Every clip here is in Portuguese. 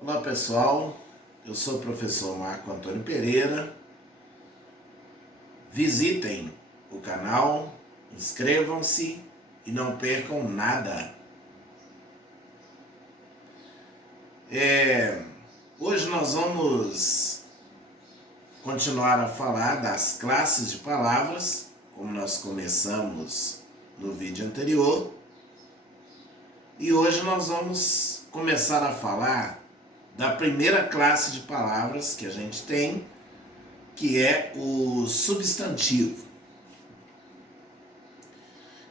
Olá pessoal, eu sou o professor Marco Antônio Pereira. Visitem o canal, inscrevam-se e não percam nada. Hoje nós vamos continuar a falar das classes de palavras, como nós começamos no vídeo anterior. E hoje nós vamos começar a falar da primeira classe de palavras que a gente tem, que é o substantivo.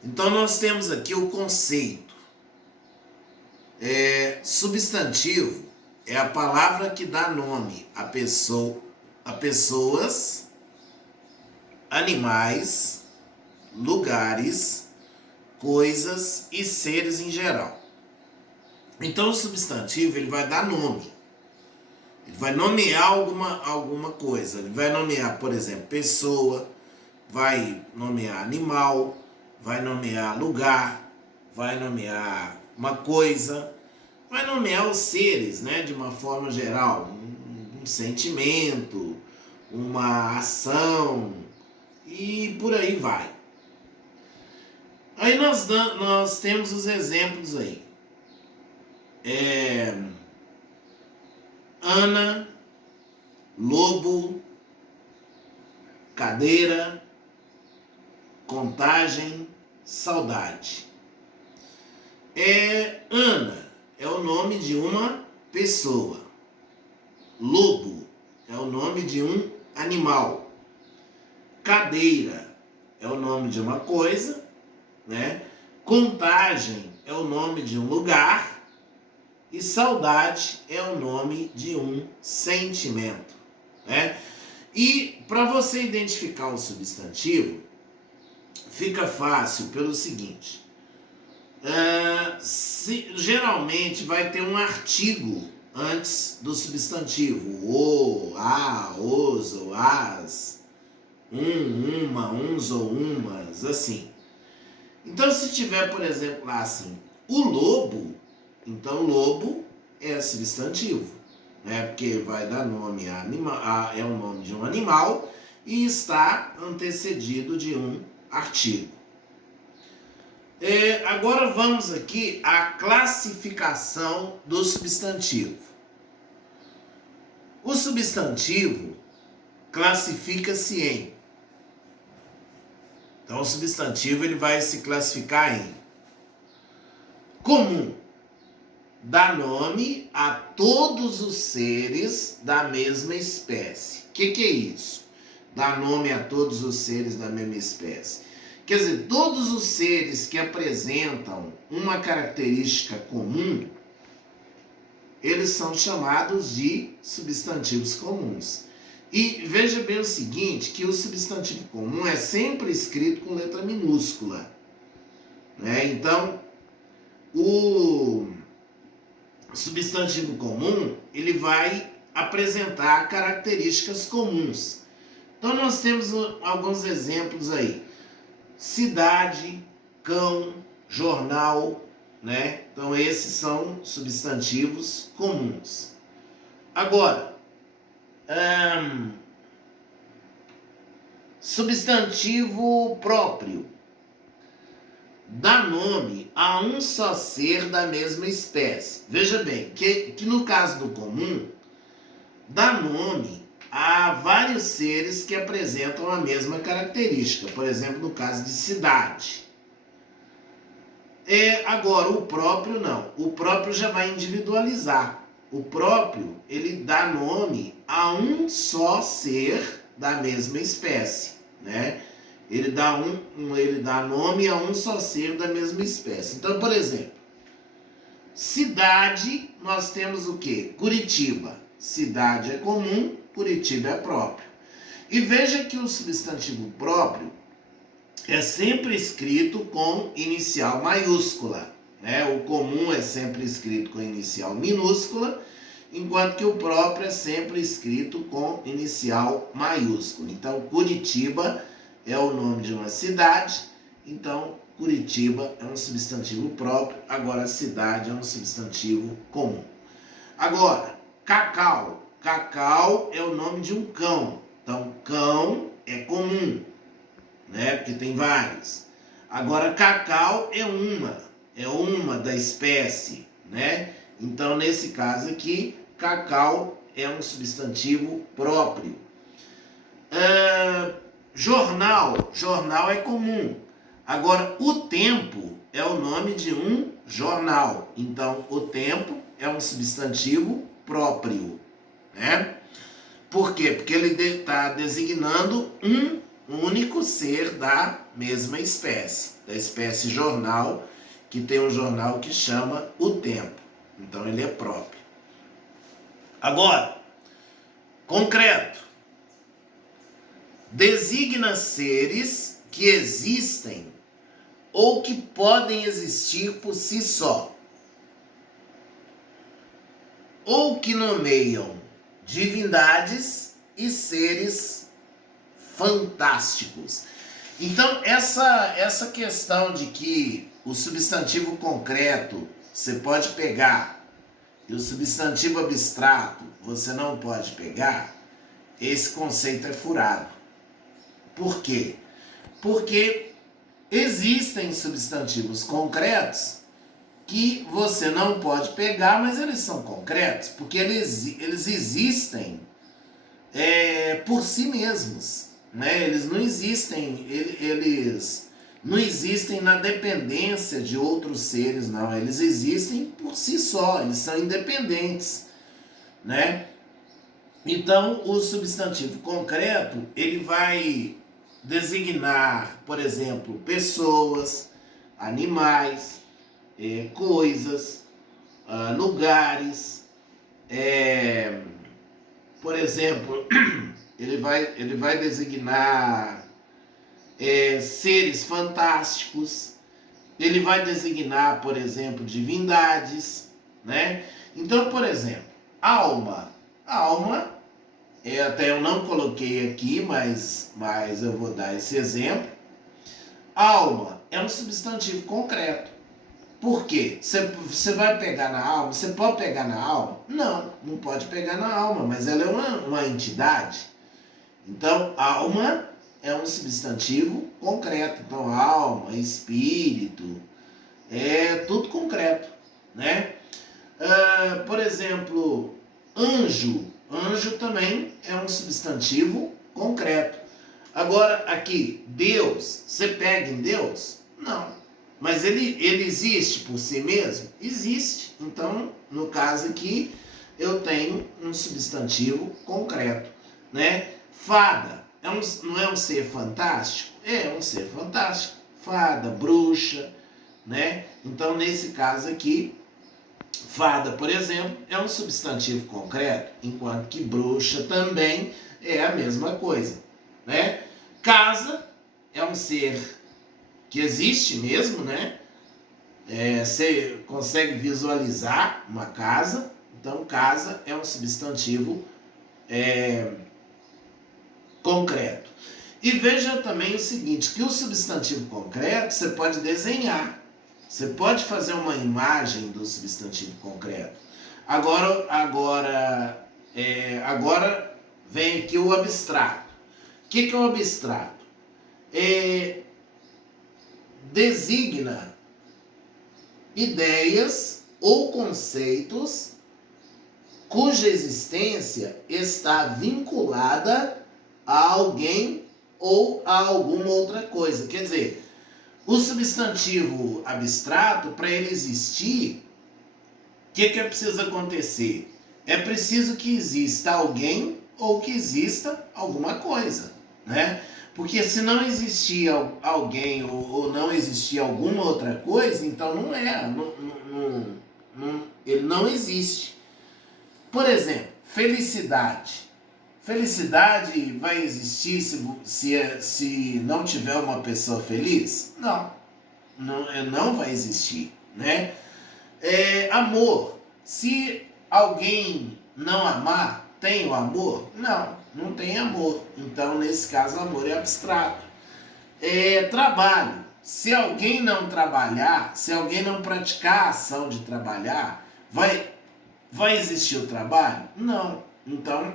Então nós temos aqui o conceito. Substantivo é a palavra que dá nome a pessoas, animais, lugares, coisas e seres em geral. Então o substantivo ele vai dar nome. Ele vai nomear alguma coisa. Ele vai nomear, por exemplo, pessoa, vai nomear animal, vai nomear lugar, vai nomear uma coisa, vai nomear os seres, né, de uma forma geral, um sentimento, uma ação e por aí vai. Aí nós temos os exemplos aí. Ana, lobo, cadeira, contagem, saudade. Ana é o nome de uma pessoa. Lobo é o nome de um animal. Cadeira é o nome de uma coisa, né? Contagem é o nome de um lugar. E saudade é o nome de um sentimento, né? E para você identificar o substantivo, fica fácil pelo seguinte. Geralmente vai ter um artigo antes do substantivo. O, a, os ou as, uma, uns ou umas, assim. Então se tiver, por exemplo, lá assim, o lobo, então lobo é substantivo, né? Porque vai dar nome a animal, é o nome de um animal e está antecedido de um artigo. Agora vamos aqui à classificação do substantivo. O substantivo classifica-se em... Então o substantivo ele vai se classificar em comum. Dá nome a todos os seres da mesma espécie. O que é isso? Dá nome a todos os seres da mesma espécie. Quer dizer, todos os seres que apresentam uma característica comum, eles são chamados de substantivos comuns. E veja bem o seguinte, que o substantivo comum é sempre escrito com letra minúscula, né? Então, o substantivo comum, ele vai apresentar características comuns. Então nós temos alguns exemplos aí. Cidade, cão, jornal, né? Então esses são substantivos comuns. Agora, substantivo próprio. Dá nome a um só ser da mesma espécie. Veja bem, que no caso do comum, dá nome a vários seres que apresentam a mesma característica. Por exemplo, no caso de cidade. Agora, o próprio não. O próprio já vai individualizar. O próprio, ele dá nome a um só ser da mesma espécie, né? Ele dá nome a um só ser da mesma espécie. Então, por exemplo, cidade, nós temos o quê? Curitiba. Cidade é comum, Curitiba é próprio. E veja que o substantivo próprio é sempre escrito com inicial maiúscula, né? O comum é sempre escrito com inicial minúscula, enquanto que o próprio é sempre escrito com inicial maiúscula. Então, Curitiba é o nome de uma cidade, então Curitiba é um substantivo próprio, agora cidade é um substantivo comum. Agora, Cacau. Cacau é o nome de um cão. Então, cão é comum, né? Porque tem vários. Agora, cacau é uma da espécie, né? Então, nesse caso aqui, cacau é um substantivo próprio. Jornal. Jornal é comum. Agora, o tempo é o nome de um jornal. Então, o tempo é um substantivo próprio, né? Por quê? Porque ele está designando um único ser da mesma espécie. Da espécie jornal, que tem um jornal que chama o tempo. Então, ele é próprio. Agora, concreto. Designa seres que existem ou que podem existir por si só, ou que nomeiam divindades e seres fantásticos. Então, essa questão de que o substantivo concreto você pode pegar e o substantivo abstrato você não pode pegar, esse conceito é furado. Por quê? Porque existem substantivos concretos que você não pode pegar, mas eles são concretos, porque eles existem por si mesmos, né? Eles não existem na dependência de outros seres, não. Eles existem por si só, eles são independentes, né? Então, o substantivo concreto, ele vai designar, por exemplo, pessoas, animais, coisas, lugares, por exemplo, ele vai designar seres fantásticos, ele vai designar, por exemplo, divindades, né? Então, por exemplo, alma, até eu não coloquei aqui, mas eu vou dar esse exemplo. Alma é um substantivo concreto. Por quê? Você vai pegar na alma? Você pode pegar na alma? Não pode pegar na alma, mas ela é uma entidade. Então, alma é um substantivo concreto. Então, alma, espírito, é tudo concreto, né? Por exemplo, anjo. Anjo também é um substantivo concreto. Agora, aqui, Deus, você pega em Deus? Não. Mas ele existe por si mesmo? Existe. Então, no caso aqui, eu tenho um substantivo concreto, né? Fada, não é um ser fantástico? É um ser fantástico. Fada, bruxa, né? Então, nesse caso aqui, fada, por exemplo, é um substantivo concreto, enquanto que bruxa também é a mesma coisa, né? Casa é um ser que existe mesmo, né? Você consegue visualizar uma casa, então casa é um substantivo concreto. E veja também o seguinte, que o substantivo concreto você pode desenhar. Você pode fazer uma imagem do substantivo concreto. Agora vem aqui o abstrato. O que é o abstrato? Designa ideias ou conceitos cuja existência está vinculada a alguém ou a alguma outra coisa. Quer dizer, o substantivo abstrato, para ele existir, o que é preciso acontecer? É preciso que exista alguém ou que exista alguma coisa, né? Porque se não existia alguém ou não existia alguma outra coisa, então ele não existe. Por exemplo, felicidade. Felicidade vai existir se não tiver uma pessoa feliz? Não vai existir, né? Amor. Se alguém não amar, tem o amor? Não tem amor. Então, nesse caso, amor é abstrato. Trabalho. Se alguém não trabalhar, se alguém não praticar a ação de trabalhar, vai Vai existir o trabalho? Não. Então,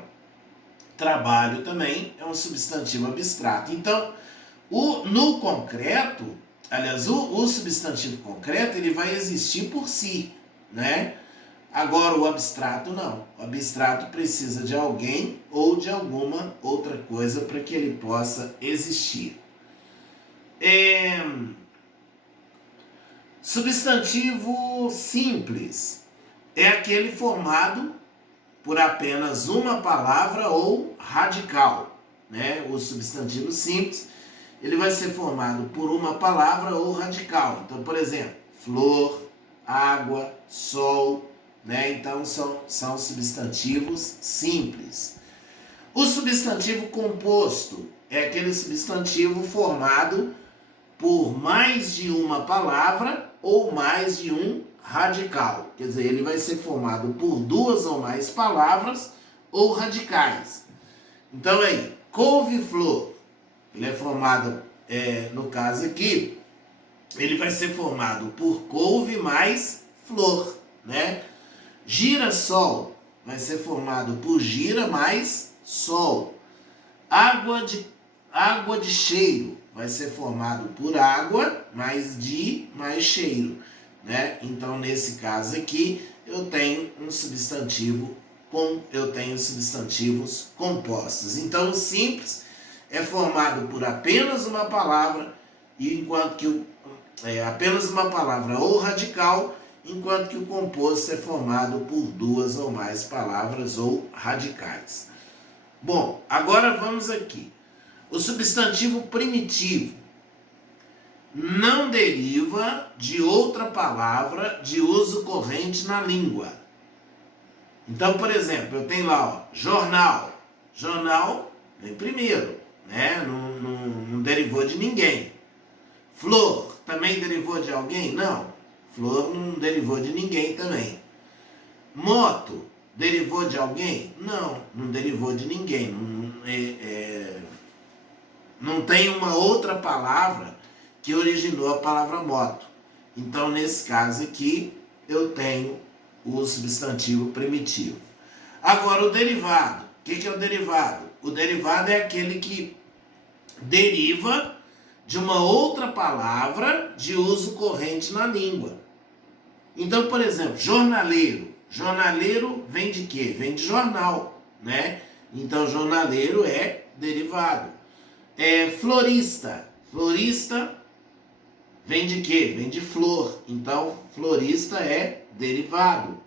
trabalho também é um substantivo abstrato. Então, no concreto, aliás, o substantivo concreto, ele vai existir por si, né? Agora, o abstrato não. O abstrato precisa de alguém ou de alguma outra coisa para que ele possa existir. Substantivo simples é aquele formado por apenas uma palavra ou radical, né? O substantivo simples, ele vai ser formado por uma palavra ou radical. Então, por exemplo, flor, água, sol, né? Então, são substantivos simples. O substantivo composto é aquele substantivo formado por mais de uma palavra ou mais de um radical. Quer dizer, ele vai ser formado por duas ou mais palavras ou radicais. Então aí, couve-flor, ele é formado, no caso aqui, ele vai ser formado por couve mais flor, né? Girassol vai ser formado por gira mais sol. Água de cheiro vai ser formado por água mais de mais cheiro, né? Então, nesse caso aqui, eu tenho substantivos compostos. Então, o simples é formado por apenas uma palavra, enquanto que apenas uma palavra ou radical, enquanto que o composto é formado por duas ou mais palavras ou radicais. Bom, agora vamos aqui. O substantivo primitivo não deriva de outra palavra de uso corrente na língua. Então, por exemplo, eu tenho lá, jornal. Jornal vem primeiro, né? Não derivou de ninguém. Flor também derivou de alguém? Não. Flor não derivou de ninguém também. Moto derivou de alguém? Não derivou de ninguém. Não tem uma outra palavra que originou a palavra moto. Então, nesse caso aqui, eu tenho o substantivo primitivo. Agora, o derivado. O que é o derivado? O derivado é aquele que deriva de uma outra palavra de uso corrente na língua. Então, por exemplo, jornaleiro. Jornaleiro vem de quê? Vem de jornal, né? Então, jornaleiro é derivado. Florista. Florista vem de quê? Vem de flor. Então, florista é derivado.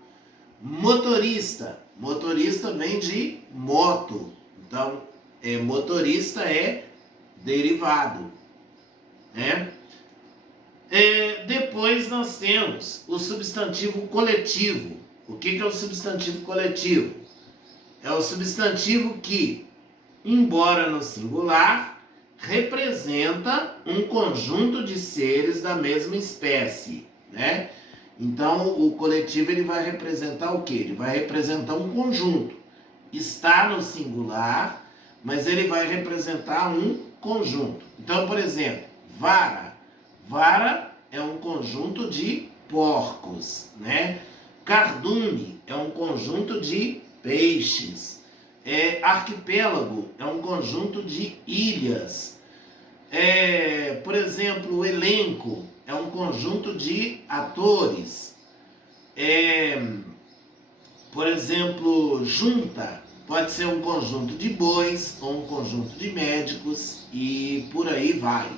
Motorista. Motorista vem de moto. Então, motorista é derivado, né? Depois nós temos o substantivo coletivo. O que é o substantivo coletivo? É o substantivo que, embora no singular, representa um conjunto de seres da mesma espécie, né? Então, o coletivo ele vai representar o quê? Ele vai representar um conjunto. Está no singular, mas ele vai representar um conjunto. Então, por exemplo, vara. Vara é um conjunto de porcos, né? Cardume é um conjunto de peixes. Arquipélago é um conjunto de ilhas. Por exemplo, elenco é um conjunto de atores. Por exemplo, junta pode ser um conjunto de bois ou um conjunto de médicos e por aí vai.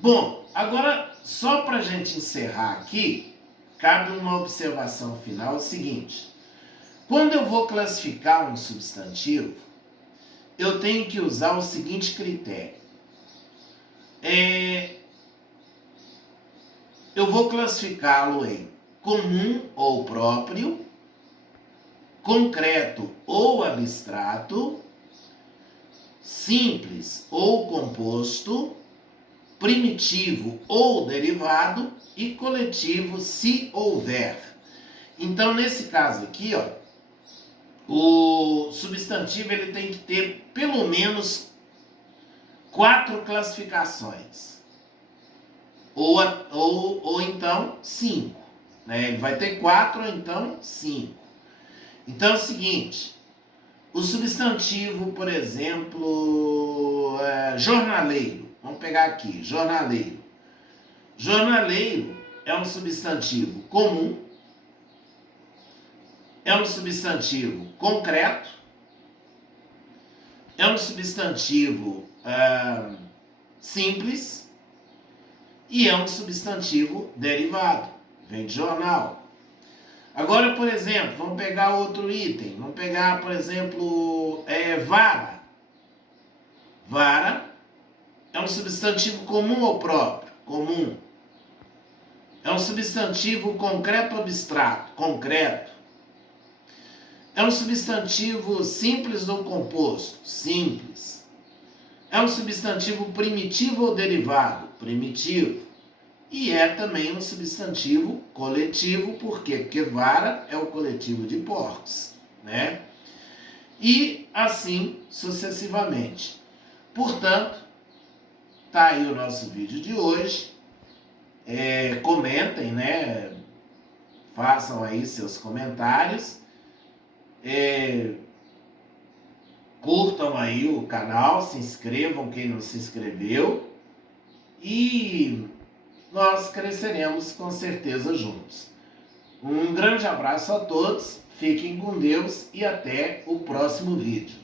Bom, agora só para a gente encerrar aqui, cabe uma observação final, é o seguinte. Quando eu vou classificar um substantivo, eu tenho que usar o seguinte critério. Eu vou classificá-lo em comum ou próprio, concreto ou abstrato, simples ou composto, primitivo ou derivado e coletivo se houver. Então, nesse caso aqui, ó, o substantivo ele tem que ter pelo menos 4 classificações. Ou então 5. Né? Ele vai ter 4 ou então 5. Então é o seguinte, o substantivo, por exemplo, jornaleiro. Vamos pegar aqui, jornaleiro. Jornaleiro é um substantivo comum, é um substantivo concreto, é um substantivo simples e é um substantivo derivado, vem de jornal. Agora, por exemplo, vamos pegar outro item, vamos pegar, por exemplo, vara. Vara é um substantivo comum ou próprio? Comum. É um substantivo concreto ou abstrato? Concreto. É um substantivo simples ou composto? Simples. É um substantivo primitivo ou derivado? Primitivo. E é também um substantivo coletivo, por quê? Porque vara é o coletivo de porcos, né? E assim sucessivamente. Portanto, tá aí o nosso vídeo de hoje. Comentem, né? Façam aí seus comentários. Curtam aí o canal, se inscrevam quem não se inscreveu. E nós cresceremos com certeza juntos. Um grande abraço a todos, fiquem com Deus e até o próximo vídeo.